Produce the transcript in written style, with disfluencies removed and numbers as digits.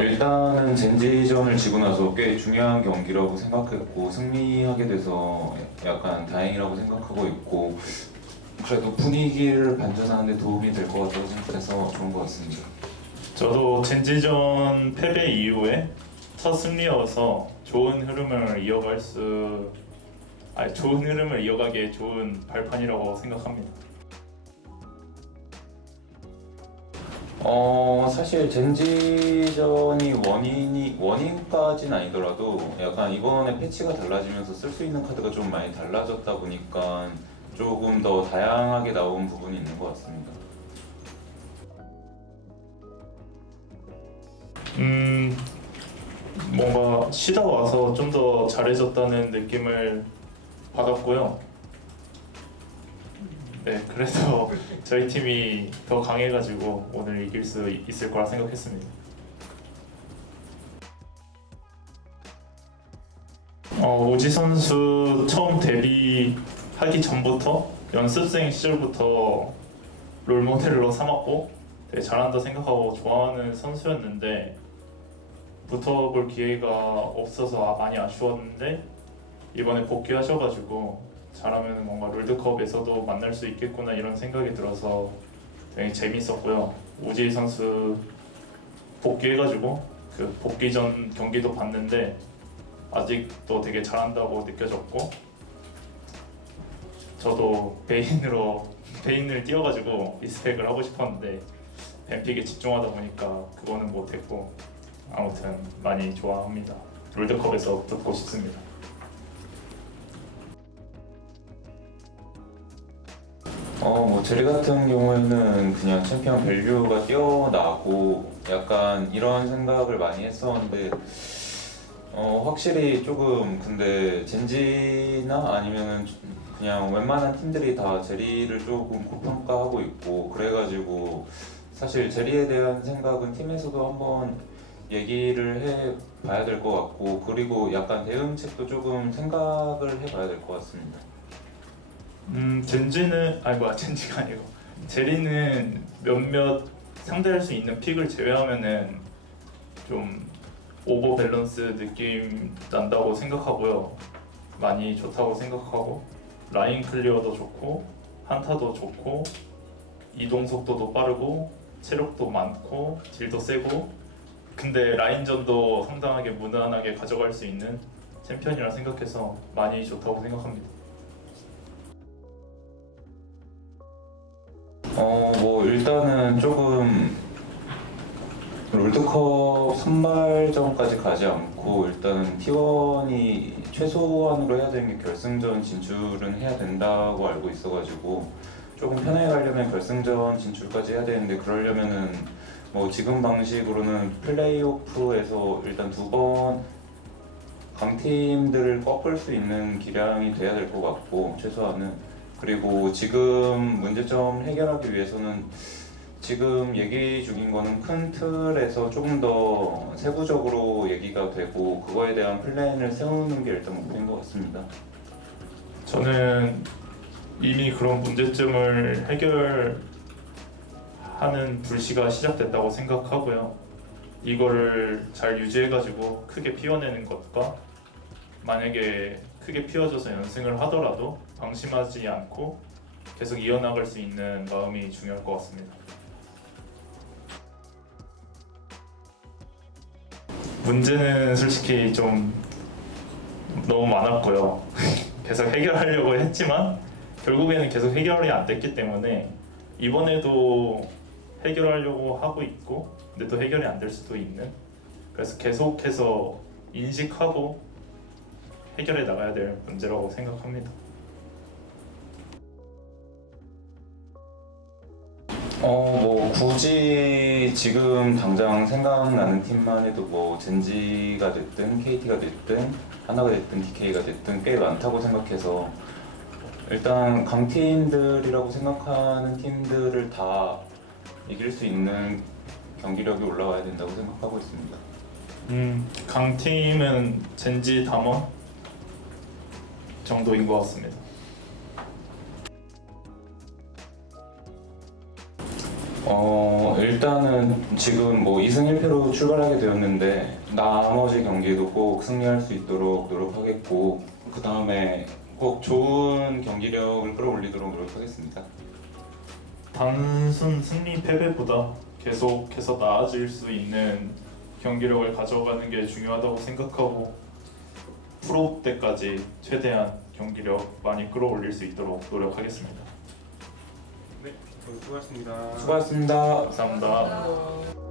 일단은 젠지전을 지고 나서 꽤 중요한 경기라고 생각했고 승리하게 돼서 약간 다행이라고 생각하고 있고 그래도 분위기를 반전하는 데 도움이 될 것 같다고 생각해서 좋은 것 같습니다. 저도 젠지전 패배 이후에 첫 승리여서 좋은 흐름을 이어가기에 좋은 발판이라고 생각합니다. 사실 젠지전이 원인까지는 아니더라도 약간 이번에 패치가 달라지면서 쓸 수 있는 카드가 좀 많이 달라졌다 보니까 조금 더 다양하게 나온 부분이 있는 것 같습니다. 뭔가 쉬다 와서 좀 더 잘해졌다는 느낌을 받았고요. 네, 그래서 저희 팀이 더 강해가지고 오늘 이길 수 있을 거라 생각했습니다. 오지 선수 처음 데뷔하기 전부터 연습생 시절부터 롤모델로 삼았고 되게 잘한다 생각하고 좋아하는 선수였는데 붙어볼 기회가 없어서 많이 아쉬웠는데 이번에 복귀하셔가지고 잘하면 뭔가 롤드컵에서도 만날 수 있겠구나 이런 생각이 들어서 되게 재밌었고요. 우지 선수 복귀해가지고 그 복귀 전 경기도 봤는데 아직도 되게 잘한다고 느껴졌고 저도 베인을 띄워가지고 리스펙을 하고 싶었는데 뱀픽에 집중하다 보니까 그거는 못했고 아무튼 많이 좋아합니다. 롤드컵에서 붙고 싶습니다. 제리 같은 경우에는 그냥 챔피언 밸류가 뛰어나고 약간 이런 생각을 많이 했었는데 확실히 조금 근데 젠지나 아니면은 그냥 웬만한 팀들이 다 제리를 조금 고평가하고 있고 그래가지고 사실 제리에 대한 생각은 팀에서도 한번 얘기를 해 봐야 될 것 같고 그리고 약간 대응책도 조금 생각을 해 봐야 될 것 같습니다. 젠지가 아니고 제리는 몇몇 상대할 수 있는 픽을 제외하면은 좀 오버 밸런스 느낌 난다고 생각하고요. 많이 좋다고 생각하고 라인 클리어도 좋고 한타도 좋고 이동 속도도 빠르고 체력도 많고 딜도 세고 근데 라인전도 상당하게 무난하게 가져갈 수 있는 챔피언이라 생각해서 많이 좋다고 생각합니다. 일단은 조금 롤드컵 선발전까지 가지 않고 일단은 T1이 최소한으로 해야 되는 게 결승전 진출은 해야 된다고 알고 있어가지고 조금 편하게 가려면 결승전 진출까지 해야 되는데 그러려면은 지금 방식으로는 플레이오프에서 일단 2번 강팀들을 꺾을 수 있는 기량이 돼야 될 것 같고 최소한은 그리고 지금 문제점 해결하기 위해서는 지금 얘기 중인 거는 큰 틀에서 조금 더 세부적으로 얘기가 되고 그거에 대한 플랜을 세우는 게 일단 목표인 것 같습니다. 저는 이미 그런 문제점을 해결하는 불씨가 시작됐다고 생각하고요. 이거를 잘 유지해가지고 크게 피워내는 것과 만약에 크게 피워져서 연승을 하더라도 방심하지 않고 계속 이어나갈 수 있는 마음이 중요할 것 같습니다. 문제는 솔직히 좀 너무 많았고요. 계속 해결하려고 했지만 결국에는 계속 해결이 안 됐기 때문에 이번에도 해결하려고 하고 있고 근데 또 해결이 안 될 수도 있는 그래서 계속해서 인식하고 해결해 나가야 될 문제라고 생각합니다. 굳이 지금 당장 생각나는 팀만 해도 젠지가 됐든 KT가 됐든 하나가 됐든 DK가 됐든 꽤 많다고 생각해서 일단 강팀들이라고 생각하는 팀들을 다 이길 수 있는 경기력이 올라와야 된다고 생각하고 있습니다. 강팀은 젠지 담원 정도인 것 같습니다. 일단은 지금 뭐 2승 1패로 출발하게 되었는데 나머지 경기도 꼭 승리할 수 있도록 노력하겠고 그 다음에 꼭 좋은 경기력을 끌어올리도록 노력하겠습니다. 단순 승리 패배보다 계속해서 나아질 수 있는 경기력을 가져가는 게 중요하다고 생각하고 프로 때까지 최대한 경기력 많이 끌어올릴 수 있도록 노력하겠습니다. 네, 수고하셨습니다. 수고하셨습니다. 감사합니다.